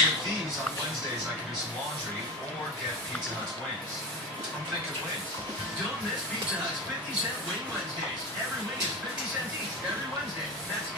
With these, on Wednesdays, I can do some laundry or get Pizza Hut's wings. I'm thinking wings. Don't miss Pizza Hut's 50-cent Wing Wednesdays. Every wing is 50 cents each every Wednesday. That's